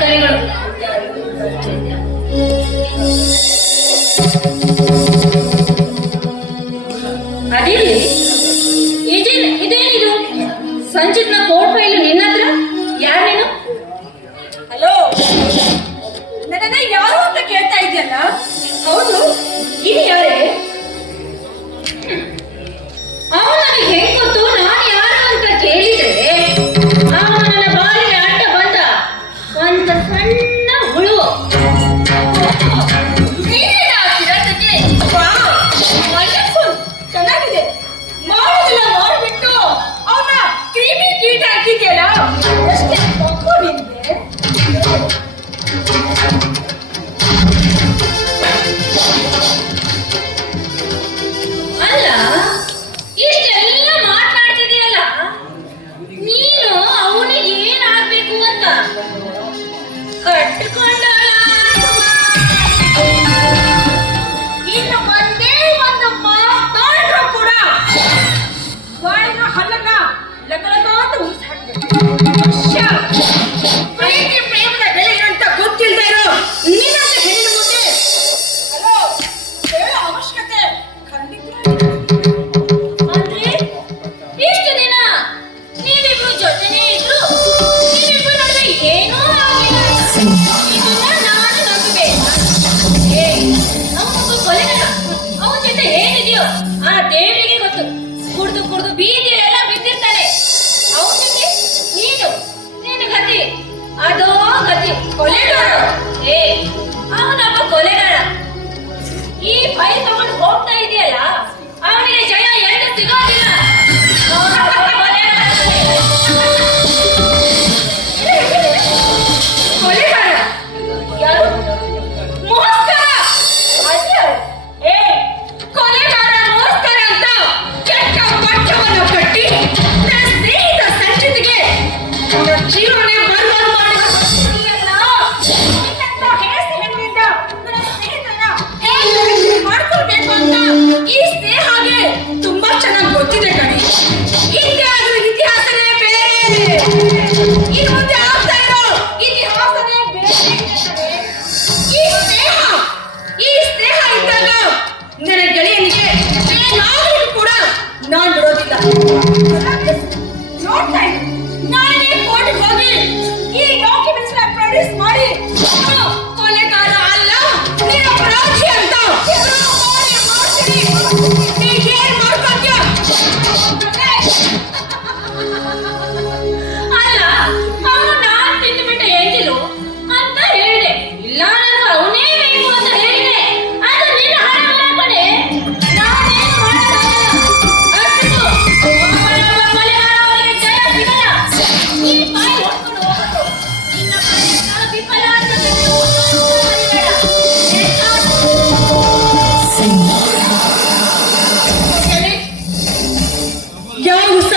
ತರಕಾರಿಗಳು ಅದಿಲ್ಲಿ, ಇದೇ ಇದೇನಿದು ಸಂಜಿತ್ನ ಕೋರ್ಟ್ ಫೈಲ್ ನಿನ್ನ ಹತ್ರ? ಯಾರು ಹಲೋ. ನನ್ನ ಯಾರು ಅಂತ ಕೇಳ್ತಾ ಇದೆಯಲ್ಲ? ಹೌದು ಇದು ಯಾರೇ? ಚೆನ್ನಾಗಿದೆ. ಮಾಡೋದಿಲ್ಲ ಮಾಡ್ಬಿಟ್ಟು ಅವನ ಕ್ರೀಮಿ ಕೀಟ ಹಾಕಿದ್ಯಲ್ಲ? ಬಾಳಿನ ಹಲ್ಲನ್ನ ಲಗಲಗ ಅಂತ ಪ್ರೇಮದ ಬೆಲೆ ಅಂತ ಗೊತ್ತಿಲ್ಲದೆ ಇರೋ ಖಂಡಿತ ಇಷ್ಟು ದಿನ ನಡುವೆ ಆಗಿಲ್ಲ ನಾನು ನಂಬಬೇಕು ಏ ಏನಿದೆಯೋ ನನ್ನ ಗೆಳೆಯನಿಗೆ ಏನಾದರೂ ಕೂಡ ನಾನು ಬಿಡೋದಿಲ್ಲ Thank you. Today we